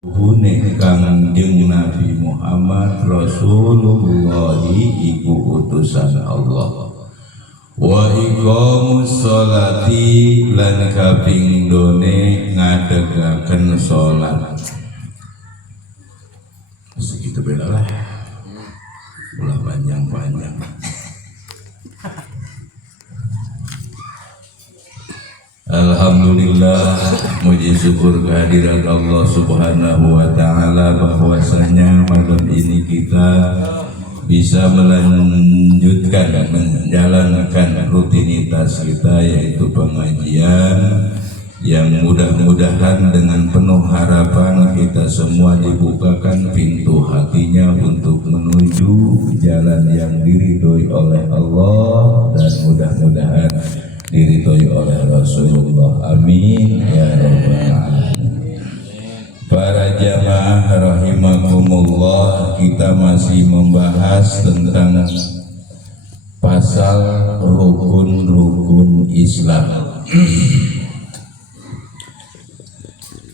Hune Kangjeng Nabi Muhammad Rasulullah iku utusan Allah. Wa iqamus sholati lan kapindhone ngadegaken salat. Segitu beda lah. Ulah panjang-panjang. Alhamdulillah, muji syukur kehadirat Allah Subhanahu wa Ta'ala bahwasanya malam ini kita bisa melanjutkan menjalankan rutinitas kita, yaitu pengajian yang mudah-mudahan dengan penuh harapan kita semua dibukakan pintu hatinya untuk menuju jalan yang diridhoi oleh Allah dan mudah-mudahan diridhoi oleh Rasulullah. Amin ya rabbal alamin. Para jamaah rahimakumullah, kita masih membahas tentang pasal rukun-rukun Islam.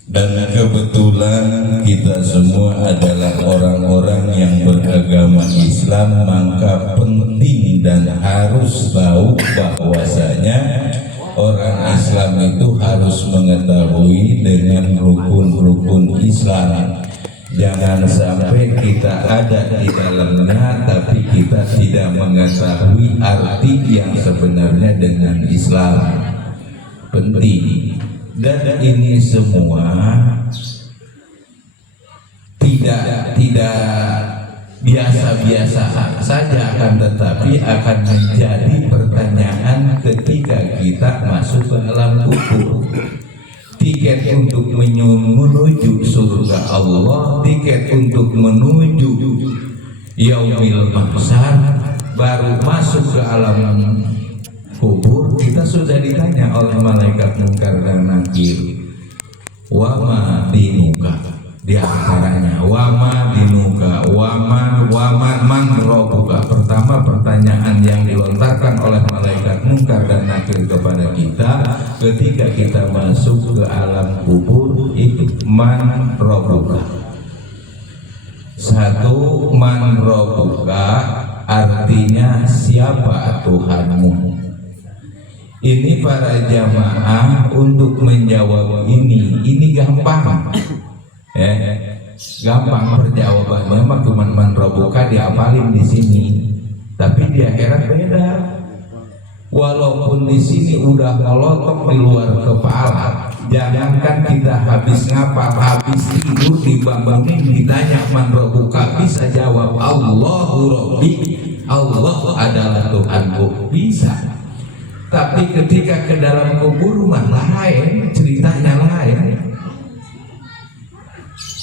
Dan kebetulan kita semua adalah orang-orang yang beragama Islam, maka penting dan harus tahu bahwasanya orang Islam itu harus mengetahui dengan rukun-rukun Islam. Jangan sampai kita ada di dalamnya tapi kita tidak mengetahui arti yang sebenarnya dengan Islam. Penting. Dan ini semua tidak biasa-biasa saja, akan tetapi akan menjadi pertanyaan ketika kita masuk ke alam kubur. Tiket untuk menuju surga Allah, tiket untuk menuju yaumil mahsyar, baru masuk ke alam kubur kita sudah ditanya oleh malaikat Munkar dan Nakir, wa ma dinuka, di antaranya wa ma dinuka, wa man rabbuka. Pertama, pertanyaan yang dilontarkan oleh malaikat Munkar dan Nakir kepada kita ketika kita masuk ke alam kubur itu man rabbuka. Satu, man rabbuka artinya siapa Tuhanmu. Ini para jamaah untuk menjawab ini gampang, gampang perjawabannya. Mah cuma man rabbuka diapalin di sini, tapi di akhirat beda. Walaupun di sini udah melotok di luar kepala, jangankan kita habis ngapal, habis tidur dibangunin ditanya man rabbuka, bisa jawab Allahu Rabbi, Allah adalah Tuhanku, bisa. Tapi ketika ke dalam kubur mah lain, ceritanya lain.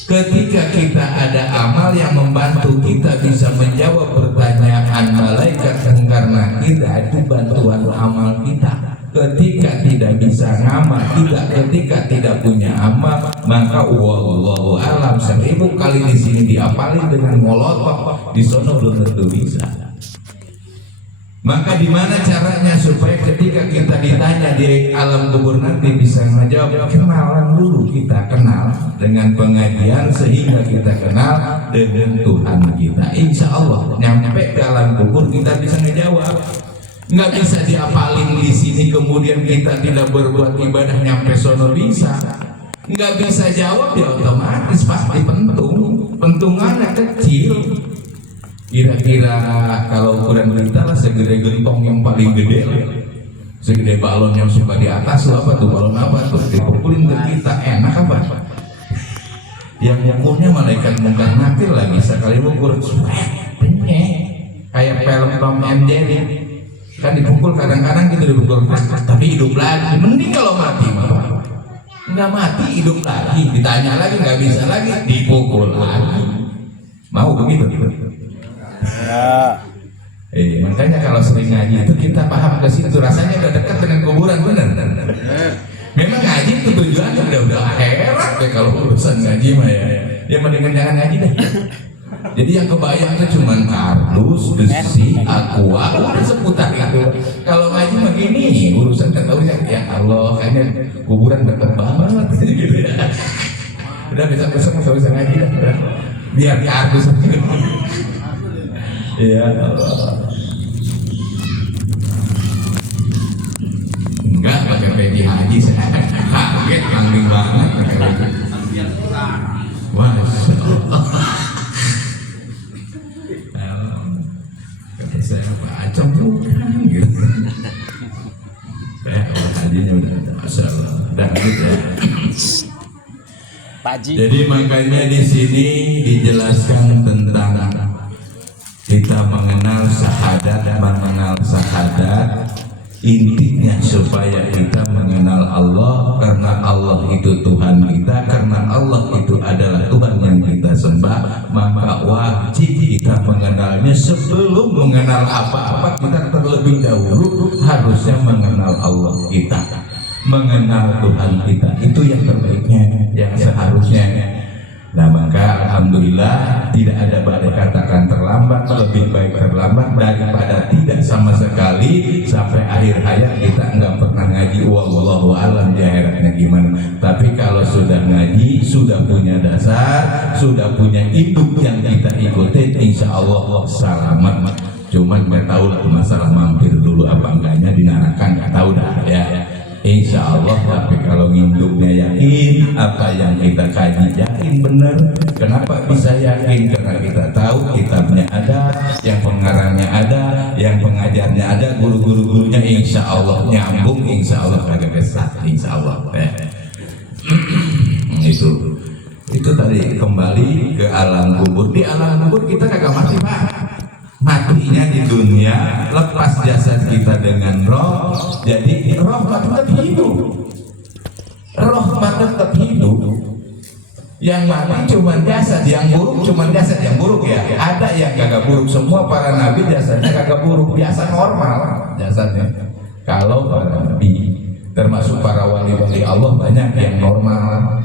Ketika kita ada amal yang membantu kita bisa menjawab pertanyaan malaikat Munkar Nakir, itu bantuan amal kita. Ketika tidak bisa ngamal kita, ketika tidak punya amal, maka wallahu alam 1000 kali di sini diapalin dengan molotok, di sono belum tentu bisa. Maka di mana caranya supaya ketika kita ditanya di alam kubur nanti bisa menjawab? Kenalan dulu, kita kenal dengan pengajian sehingga kita kenal dengan Tuhan kita. Insya Allah nyampe ke alam kubur kita bisa ngejawab. Nggak bisa diapalin di sini kemudian kita tidak berbuat ibadah nyampe sono bisa. Nggak bisa jawab ya otomatis pasti pentungannya kecil. Kira-kira kalau ukuran kita lah segede gentong yang paling gede, segede balon yang suka di atas tuh apa tuh, balon apa tuh, dipukulin ke kita enak apa? Yang ngukurnya malaikat Munkar Nakir lagi sekali ukur kayak film Tom and Jerry kan dipukul kadang-kadang gitu, dipukul tapi hidup lagi. Mending kalau mati mah nggak mati hidup lagi, ditanya lagi nggak bisa lagi, dipukul lagi. Mau begitu? Ya. Makanya kalau sering ngaji itu kita paham ke situ, rasanya udah dekat dengan kuburan, benar. Memang ngaji itu tujuannya udah akhirat ya, kalau urusan ngaji mah ya mendingan jangan ngaji deh. Jadi yang kebayang tuh cuman kardus, besi, aqua, udah seputar itu. Kalau ngaji begini urusan tahunya ya Allah, kayaknya kuburan dekat banget gitu ya. udah bisa bisa ngaji dah, udah. Biar diatur saja. Ya Allah. Enggak pakai peci haji saya kaget kambing banget. Masya Allah. Kata saya baca bukan gitu. Orang hajinya udah Masya Allah. Udah gitu ya. Jadi makanya di sini dijelaskan tentang kita mengenal syahadat, intinya supaya kita mengenal Allah, karena Allah itu Tuhan kita, karena Allah itu adalah Tuhan yang kita sembah, maka wajib kita mengenalnya. Sebelum mengenal apa-apa, kita terlebih dahulu harusnya mengenal Allah kita, mengenal Tuhan kita. Itu yang terbaiknya, yang seharusnya. Nah maka alhamdulillah tidak ada badai katakan terlambat, lebih baik terlambat daripada tidak sama sekali sampai akhir hayat kita enggak pernah ngaji. Wallahu a'lam di akhiratnya gimana. Tapi kalau sudah ngaji, sudah punya dasar, sudah punya induk yang kita ikutin, insya Allah selamat. Cuman nggak tahu lah masalah mampir dulu apa enggaknya di neraka, nggak tahu dah ya. Insya Allah, tapi kalau nginduknya yakin, apa yang kita kaji yakin benar. Kenapa bisa yakin? Karena kita tahu kitabnya ada, yang pengarangnya ada, yang pengajarnya ada, guru-gurunya insya Allah nyambung, insya Allah kagak kesat, insya Allah. Itu tadi kembali ke alam kubur. Di alam kubur kita kagak mati pak. Matinya di dunia, lepas jasad kita dengan roh. Jadi roh tetap hidup. Roh tetap hidup. Yang mati cuma jasad, yang buruk cuma jasad yang buruk ya. Ada yang kagak buruk, semua para nabi jasadnya kagak buruk, biasa normal jasadnya. Kalau para nabi, termasuk para wali-wali Allah banyak yang normal.